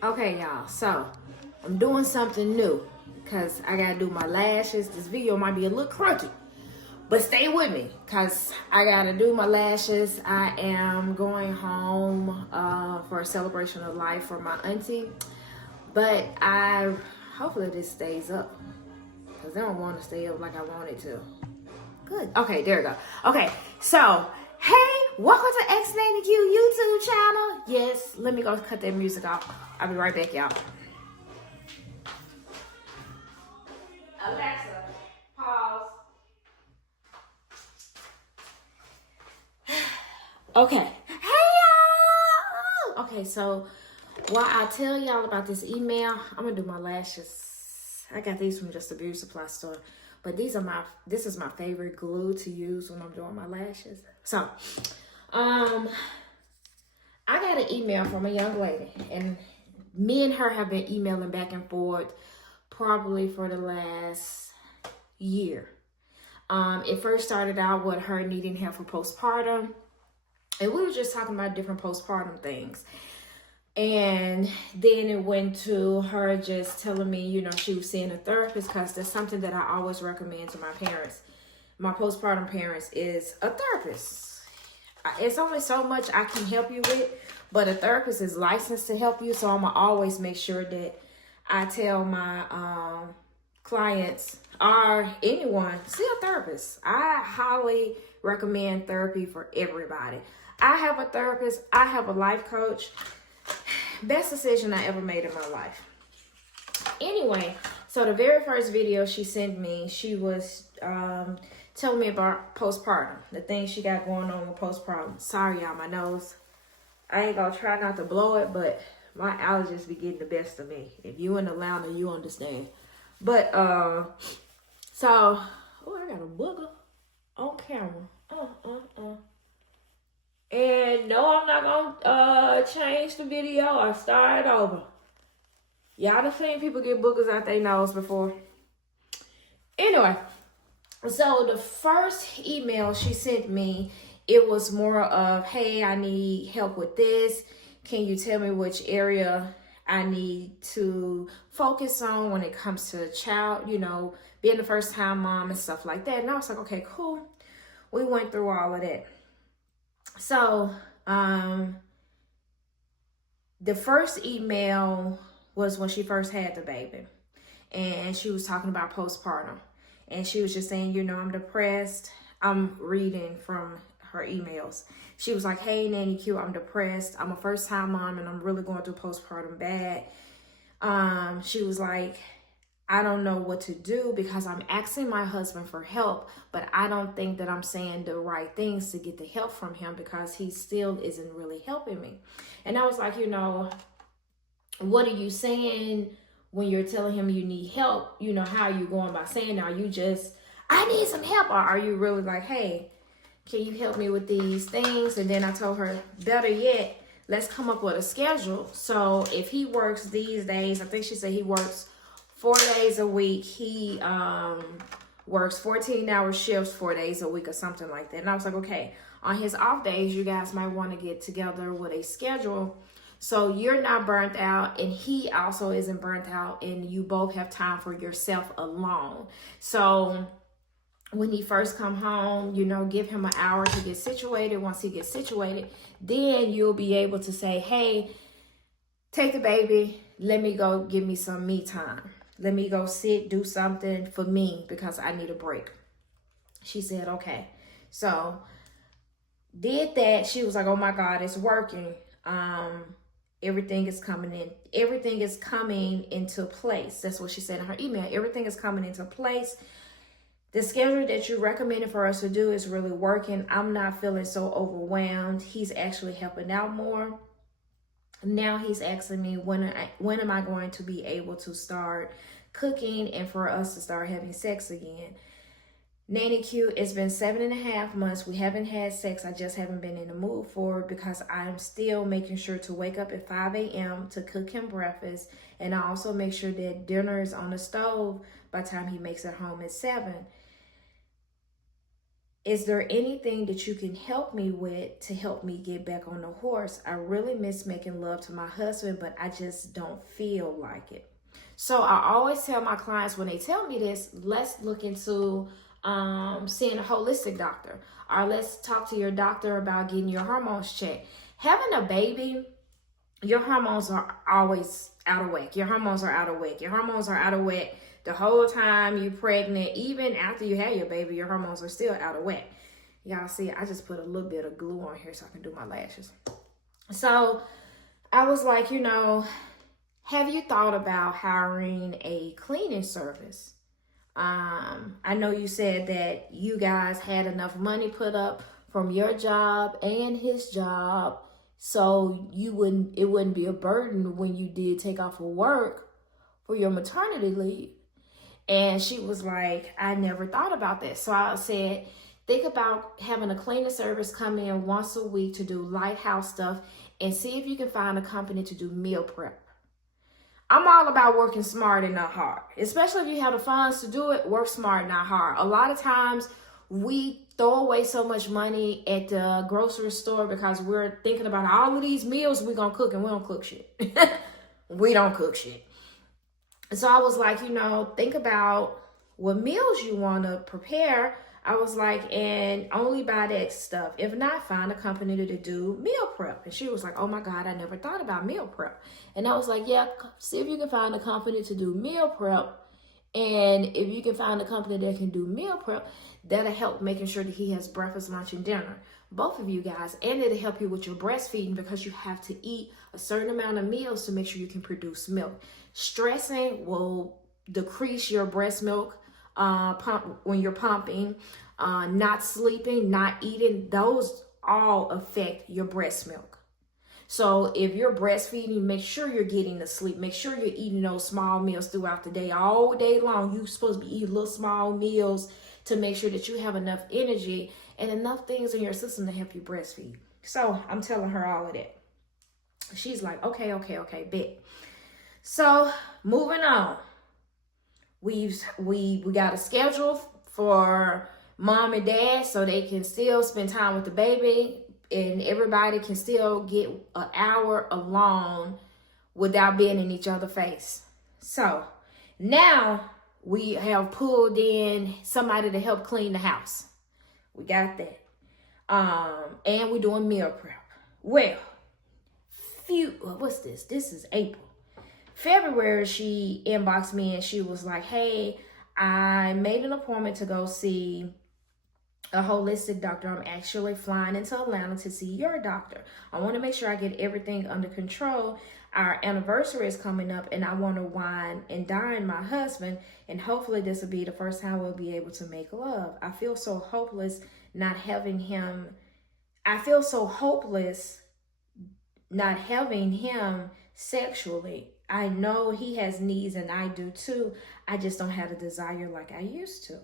Okay, y'all, so I'm doing something new because I gotta do my lashes. This video might be a little crooked, but stay with me because I gotta do my lashes. I am going home for a celebration of life for my auntie, but hopefully this stays up because I don't want to stay up like I want it to. Good. Okay, there we go. Okay, so hey, welcome to X Name Q YouTube channel. Yes, let me go cut that music off. I'll be right back, y'all. Alexa, pause. Okay. Hey y'all. Okay, so while I tell y'all about this email, I'm gonna do my lashes. I got these from just a beauty supply store. But this is my favorite glue to use when I'm doing my lashes. So, I got an email from a young lady, and me and her have been emailing back and forth probably for the last year. It first started out with her needing help for postpartum, and we were just talking about different postpartum things. And then it went to her just telling me, she was seeing a therapist, because that's something that I always recommend to my parents. My postpartum parents is a therapist. It's only so much I can help you with, but a therapist is licensed to help you. So I'm going to always make sure that I tell my clients or anyone, see a therapist. I highly recommend therapy for everybody. I have a therapist. I have a life coach. Best decision I ever made in my life. Anyway, so the very first video she sent me, she was telling me about postpartum, the things she got going on with postpartum. Sorry, y'all, my nose. I ain't gonna try not to blow it, but my allergies be getting the best of me. If you in Atlanta, you understand. But so, oh, I got a booger on camera. And no, I'm not gonna change the video or start it over. Y'all done seen people get boogers out their nose before. Anyway, so the first email she sent me, it was more of, hey, I need help with this. Can you tell me which area I need to focus on when it comes to the child, being the first time mom and stuff like that. And I was like, okay, cool. We went through all of that. So, the first email was when she first had the baby, and she was talking about postpartum, and she was just saying, I'm depressed. I'm reading from her emails. She was like, hey, Nanny Q, I'm depressed. I'm a first time mom, and I'm really going through postpartum bad. She was like, I don't know what to do because I'm asking my husband for help, but I don't think that I'm saying the right things to get the help from him because he still isn't really helping me. And I was like, what are you saying when you're telling him you need help? How are you going by saying, are you just, I need some help? Or are you really like, hey, can you help me with these things? And then I told her, better yet, let's come up with a schedule. So if he works these days, I think she said he works 4 days a week. He works 14-hour shifts 4 days a week or something like that. And I was like, okay, on his off days, you guys might want to get together with a schedule so you're not burnt out and he also isn't burnt out, and you both have time for yourself alone. So when he first come home, give him an hour to get situated. Once he gets situated, then you'll be able to say, hey, take the baby. Let me go give me some me time. Let me go sit, do something for me because I need a break. She said, okay. So did that. She was like, oh my God, it's working. Everything is coming in. Everything is coming into place. That's what she said in her email. Everything is coming into place. The schedule that you recommended for us to do is really working. I'm not feeling so overwhelmed. He's actually helping out more. Now he's asking me when am I going to be able to start cooking and for us to start having sex again. Nanny Q, it's been 7.5 months. We haven't had sex. I just haven't been in the mood for it because I'm still making sure to wake up at 5 a.m. to cook him breakfast. And I also make sure that dinner is on the stove by the time he makes it home at 7. is there anything that you can help me with to help me get back on the horse? I really miss making love to my husband, but I just don't feel like it. So I always tell my clients when they tell me this, let's look into seeing a holistic doctor, or let's talk to your doctor about getting your hormones checked. Having a baby, your hormones are always out of whack. Your hormones are out of whack. Your hormones are out of whack the whole time you're pregnant. Even after you have your baby, your hormones are still out of whack. Y'all see, I just put a little bit of glue on here so I can do my lashes. So I was like, have you thought about hiring a cleaning service? I know you said that you guys had enough money put up from your job and his job, so it wouldn't be a burden when you did take off of work for your maternity leave. And she was like, I never thought about that. So I said, think about having a cleaning service come in once a week to do light house stuff, and see if you can find a company to do meal prep. I'm all about working smart and not hard. Especially if you have the funds to do it, work smart, not hard. A lot of times we throw away so much money at the grocery store because we're thinking about all of these meals we're going to cook, and we don't cook shit. We don't cook shit. So I was like, think about what meals you want to prepare. I was like, and only buy that stuff. If not, find a company to do meal prep. And she was like, oh my God, I never thought about meal prep. And I was like, yeah, see if you can find a company to do meal prep. And if you can find a company that can do meal prep, that'll help making sure that he has breakfast, lunch, and dinner. Both of you guys. And it'll help you with your breastfeeding because you have to eat a certain amount of meals to make sure you can produce milk. Stressing will decrease your breast milk pump when you're pumping. Not sleeping, not eating, those all affect your breast milk. So if you're breastfeeding, make sure you're getting to sleep. Make sure you're eating those small meals throughout the day. All day long, you're supposed to be eating little small meals to make sure that you have enough energy and enough things in your system to help you breastfeed. So I'm telling her all of that. She's like, okay, bet. So moving on. We got a schedule for mom and dad so they can still spend time with the baby, and everybody can still get an hour alone without being in each other's face. So now we have pulled in somebody to help clean the house. We got that. And we're doing meal prep. Well, what's this? This is April. February, she inboxed me and she was like, hey, I made an appointment to go see a holistic doctor. I'm actually flying into Atlanta to see your doctor. I want to make sure I get everything under control. Our anniversary is coming up and I want to wine and dine my husband, and hopefully this will be the first time we'll be able to make love. I feel so hopeless not having him. I feel so hopeless not having him sexually. I know he has needs and I do too. I just don't have the desire like I used to.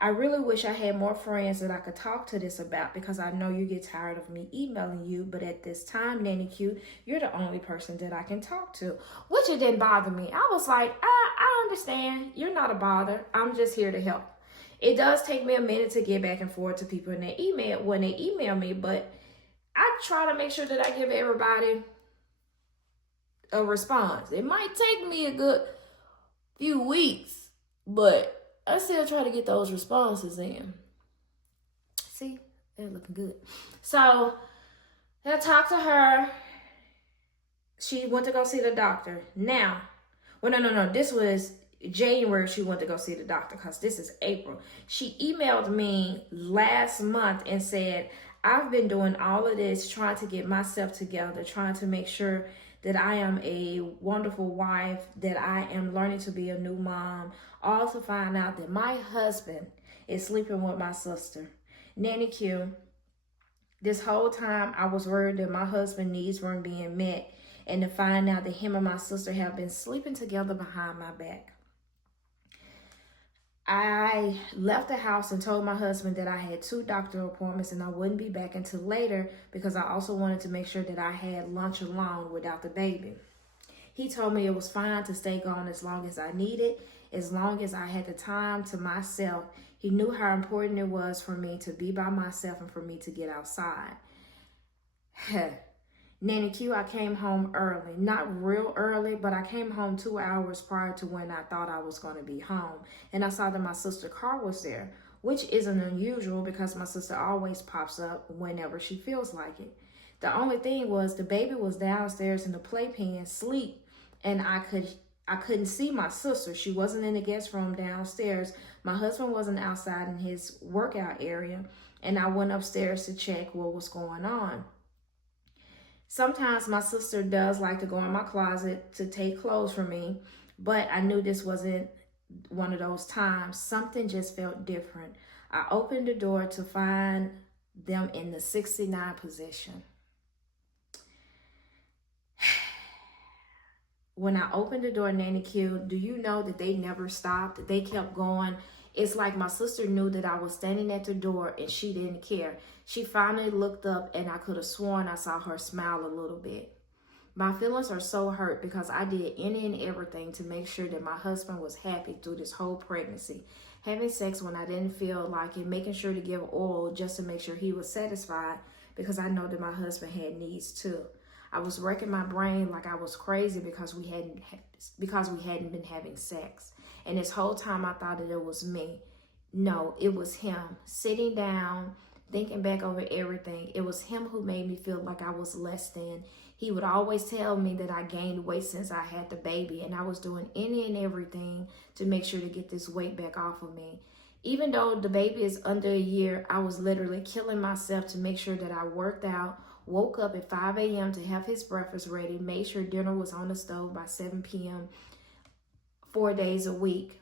I really wish I had more friends that I could talk to this about, because I know you get tired of me emailing you, but at this time, Nanny Q, you're the only person that I can talk to, which it didn't bother me. I was like, I understand. You're not a bother. I'm just here to help. It does take me a minute to get back and forth to people when they email me, but I try to make sure that I give everybody a response. It might take me a good few weeks, but I still try to get those responses in. See, they're looking good. So I talked to her. She went to go see the doctor. Now, well, no. This was January. She went to go see the doctor because this is April. She emailed me last month and said, I've been doing all of this, trying to get myself together, trying to make sure that I am a wonderful wife, that I am learning to be a new mom, all to find out that my husband is sleeping with my sister. Nanny Q, this whole time I was worried that my husband's needs weren't being met, and to find out that him and my sister have been sleeping together behind my back. I left the house and told my husband that I had 2 doctor appointments and I wouldn't be back until later, because I also wanted to make sure that I had lunch alone without the baby. He told me it was fine to stay gone as long as I needed, as long as I had the time to myself. He knew how important it was for me to be by myself and for me to get outside. Nanny Q, I came home early. Not real early, but I came home 2 hours prior to when I thought I was going to be home. And I saw that my sister's car was there, which isn't unusual because my sister always pops up whenever she feels like it. The only thing was the baby was downstairs in the playpen asleep, and I couldn't see my sister. She wasn't in the guest room downstairs. My husband wasn't outside in his workout area, and I went upstairs to check what was going on. Sometimes my sister does like to go in my closet to take clothes from me, but I knew this wasn't one of those times. Something just felt different. I opened the door to find them in the 69 position. When I opened the door, Nanny Q, do you know that they never stopped? They kept going. It's like my sister knew that I was standing at the door and she didn't care. She finally looked up and I could have sworn I saw her smile a little bit. My feelings are so hurt because I did any and everything to make sure that my husband was happy through this whole pregnancy. Having sex when I didn't feel like it, making sure to give oil just to make sure he was satisfied because I know that my husband had needs too. I was wrecking my brain like I was crazy because we hadn't been having sex. And this whole time I thought that it was me. No, it was him. Sitting down, thinking back over everything, it was him who made me feel like I was less than. He would always tell me that I gained weight since I had the baby, and I was doing any and everything to make sure to get this weight back off of me. Even though the baby is under a year, I was literally killing myself to make sure that I worked out, woke up at 5 a.m. to have his breakfast ready, made sure dinner was on the stove by 7 p.m. 4 days a week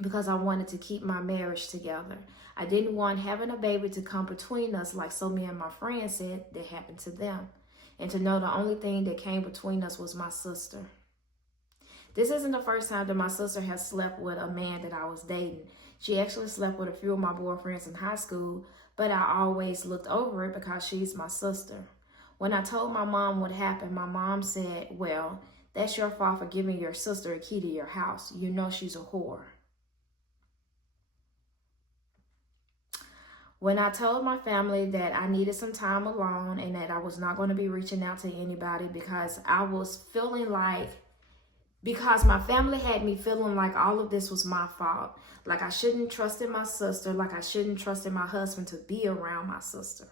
because I wanted to keep my marriage together. I didn't want having a baby to come between us like so many of my friends said that happened to them. And to know the only thing that came between us was my sister. This isn't the first time that my sister has slept with a man that I was dating. She actually slept with a few of my boyfriends in high school, but I always looked over it because she's my sister. When I told my mom what happened, my mom said, well, that's your fault for giving your sister a key to your house. You know she's a whore. When I told my family that I needed some time alone and that I was not going to be reaching out to anybody because I was feeling like, because my family had me feeling like all of this was my fault. Like I shouldn't trust in my sister, like I shouldn't trust in my husband to be around my sister.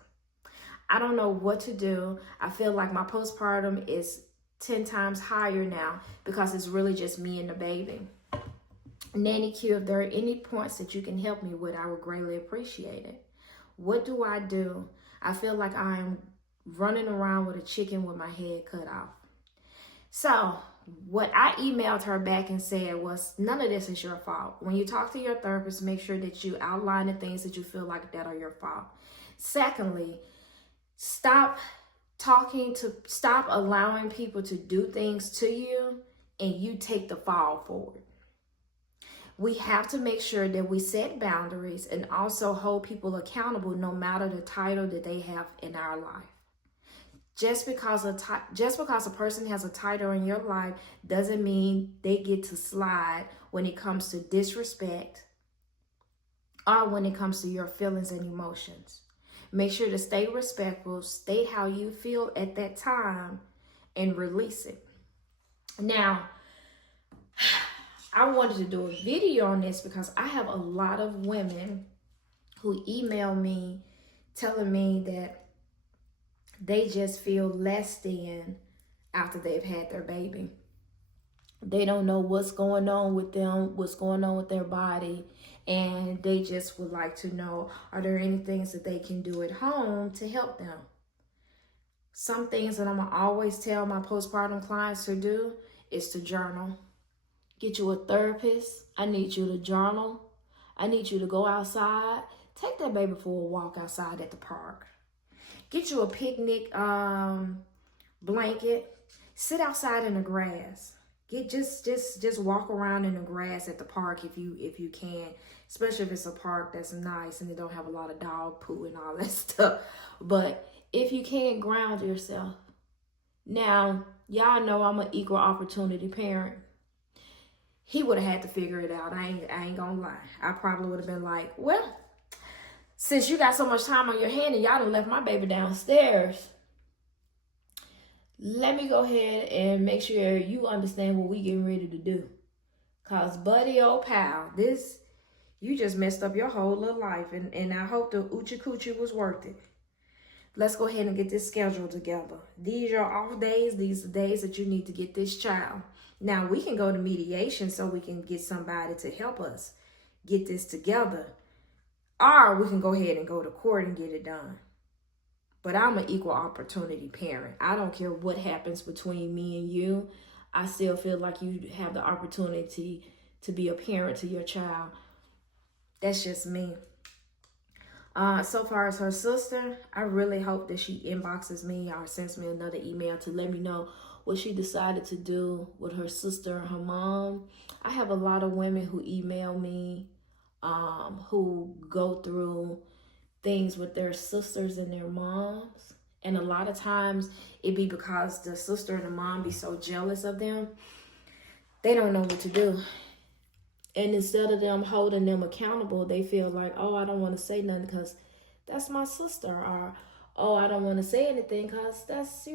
I don't know what to do. I feel like my postpartum is 10 times higher now because it's really just me and the baby. Nanny Q, if there are any points that you can help me with, I would greatly appreciate it. What do I do? I feel like I'm running around with a chicken with my head cut off. So what I emailed her back and said was, none of this is your fault. When you talk to your therapist, make sure that you outline the things that you feel like that are your fault. Secondly, stop allowing people to do things to you and you take the fall for it. We have to make sure that we set boundaries and also hold people accountable no matter the title that they have in our life. Just because a person has a title in your life doesn't mean they get to slide when it comes to disrespect or when it comes to your feelings and emotions. Make sure to stay respectful, state how you feel at that time, and release it. Now, I wanted to do a video on this because I have a lot of women who email me telling me that they just feel less than after they've had their baby. They don't know what's going on with them, what's going on with their body, and they just would like to know, are there any things that they can do at home to help them? Some things that I'm going to always tell my postpartum clients to do is to journal. Get you a therapist. I need you to journal. I need you to go outside. Take that baby for a walk outside at the park. Get you a picnic blanket. Sit outside in the grass. Just walk around in the grass at the park if you can, especially if it's a park that's nice and they don't have a lot of dog poo and all that stuff. But if you can, ground yourself. Now, y'all know I'm an equal opportunity parent. he would have had to figure it out. I ain't gonna lie. I probably would have been like, well, since you got so much time on your hand and y'all done left my baby downstairs, let me go ahead and make sure you understand what we getting ready to do. Cause buddy, old pal, you just messed up your whole little life. And I hope the Oochie Coochie was worth it. Let's go ahead and get this schedule together. These are off days. These are days that you need to get this child. Now, we can go to mediation so we can get somebody to help us get this together. Or we can go ahead and go to court and get it done. But I'm an equal opportunity parent. I don't care what happens between me and you. I still feel like you have the opportunity to be a parent to your child. That's just me. So far as her sister, I really hope that she inboxes me or sends me another email to let me know what she decided to do with her sister and her mom. I have a lot of women who email me, who go through things with their sisters and their moms. And a lot of times it be because the sister and the mom be so jealous of them. They don't know what to do. And instead of them holding them accountable, they feel like, oh, I don't want to say nothing because that's my sister. Or, oh, I don't want to say anything because that's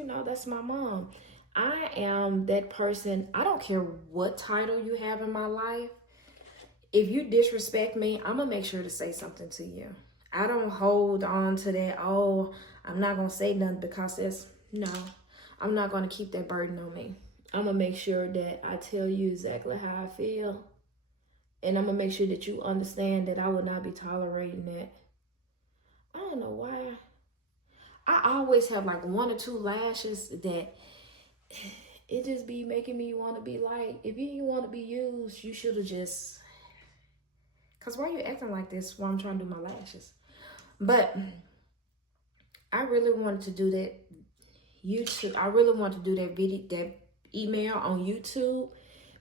my mom. I am that person. I don't care what title you have in my life. If you disrespect me, I'm going to make sure to say something to you. I don't hold on to that, oh, I'm not going to say nothing because no, I'm not going to keep that burden on me. I'm going to make sure that I tell you exactly how I feel. And I'm going to make sure that you understand that I will not be tolerating that. I don't know why. I always have like 1 or 2 lashes that it just be making me want to be like, if you didn't want to be used, you should have just... Because why are you acting like this while I'm trying to do my lashes? But I really wanted to do that YouTube. I really want to do that video, that email on YouTube,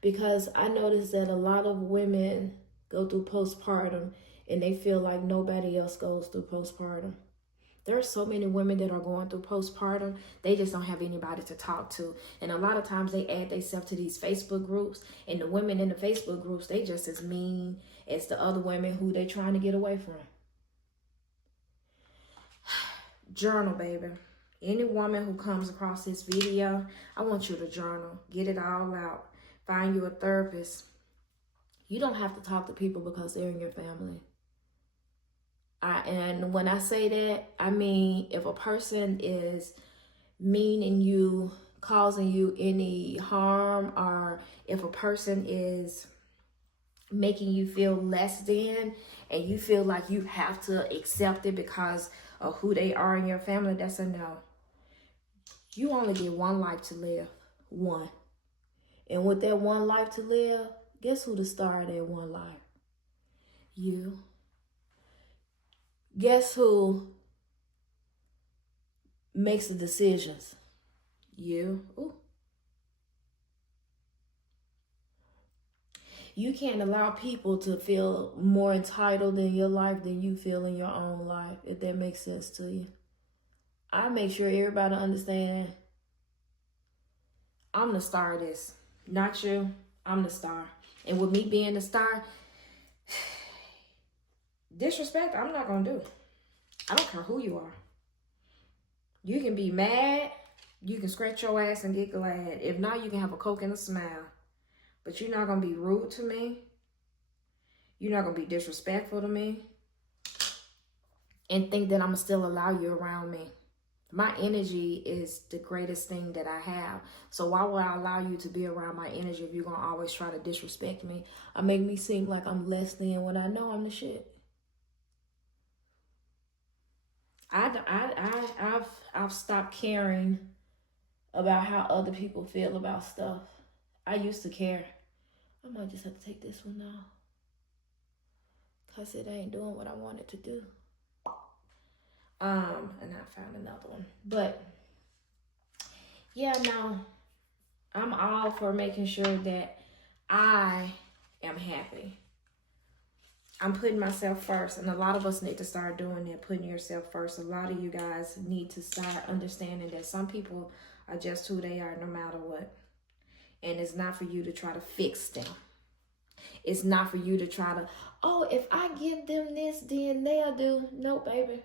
because I noticed that a lot of women go through postpartum and they feel like nobody else goes through postpartum. There are so many women that are going through postpartum. They just don't have anybody to talk to. And a lot of times they add themselves to these Facebook groups. And the women in the Facebook groups, they just as mean as the other women who they're trying to get away from. Journal, baby. Any woman who comes across this video, I want you to journal. Get it all out. Find you a therapist. You don't have to talk to people because they're in your family. And when I say that, I mean, if a person is meaning you, causing you any harm, or if a person is making you feel less than, and you feel like you have to accept it because of who they are in your family, that's a no. You only get one life to live. One. And with that one life to live, guess who the star of that one life? You. Guess who makes the decisions? You. Ooh. You can't allow people to feel more entitled in your life than you feel in your own life, if that makes sense to you. I make sure everybody understand I'm the star of this. Not you. I'm the star. And with me being the star, disrespect, I'm not going to do. I don't care who you are. You can be mad. You can scratch your ass and get glad. If not, you can have a Coke and a smile. But you're not going to be rude to me. You're not going to be disrespectful to me. And think that I'm going to still allow you around me. My energy is the greatest thing that I have. So why would I allow you to be around my energy if you're going to always try to disrespect me or make me seem like I'm less than when I know I'm the shit? I've stopped caring about how other people feel about stuff. I used to care. I might just have to take this one now, because it ain't doing what I wanted to do. And I found another one. But yeah, no, I'm all for making sure that I am happy. I'm putting myself first, and a lot of us need to start doing that, putting yourself first. A lot of you guys need to start understanding that some people are just who they are no matter what. And it's not for you to try to fix them. It's not for you to try to, oh, if I give them this, then they'll do. No, baby.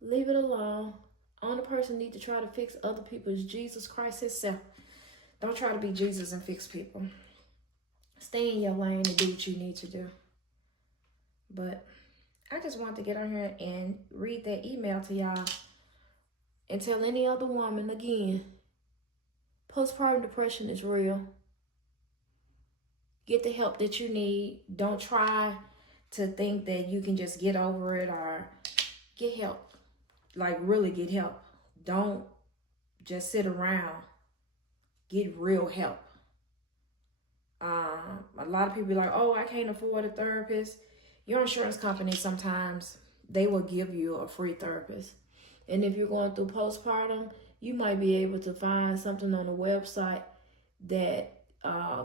Leave it alone. Only person need to try to fix other people is Jesus Christ himself. Don't try to be Jesus and fix people. Stay in your lane and do what you need to do. But I just wanted to get on here and read that email to y'all and tell any other woman again, postpartum depression is real. Get the help that you need. Don't try to think that you can just get over it, or get help. Like, really get help. Don't just sit around. Get real help. A lot of people be like, oh, I can't afford a therapist. Your insurance company, sometimes they will give you a free therapist. And if you're going through postpartum, you might be able to find something on the website that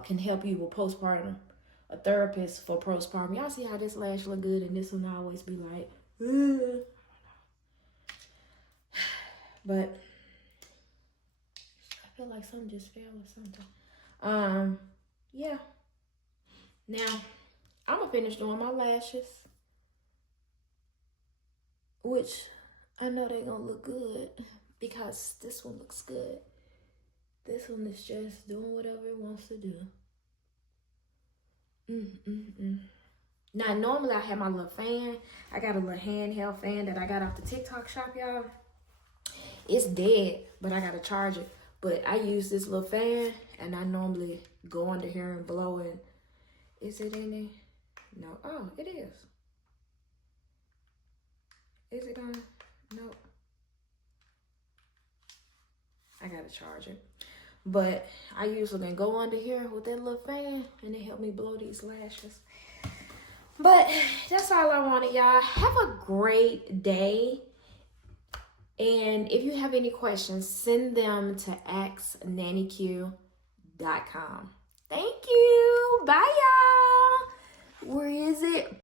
can help you with postpartum. A therapist for postpartum. Y'all see how this lash look good, and this one always be like, ugh. But I feel like something just fell or something. Yeah. Now, I'm gonna finish doing my lashes, which I know they're gonna look good because this one looks good. This one is just doing whatever it wants to do. Now, normally I have my little fan. I got a little handheld fan that I got off the TikTok shop, y'all. It's dead, but I gotta charge it. But I use this little fan, and I normally go under here and blow it. Is it in there? No. Oh, it is. Is it on? Nope. I gotta charge it. But I usually can go under here with that little fan, and it help me blow these lashes. But that's all I wanted, y'all. Have a great day. And if you have any questions, send them to asknannyq.com. Thank you.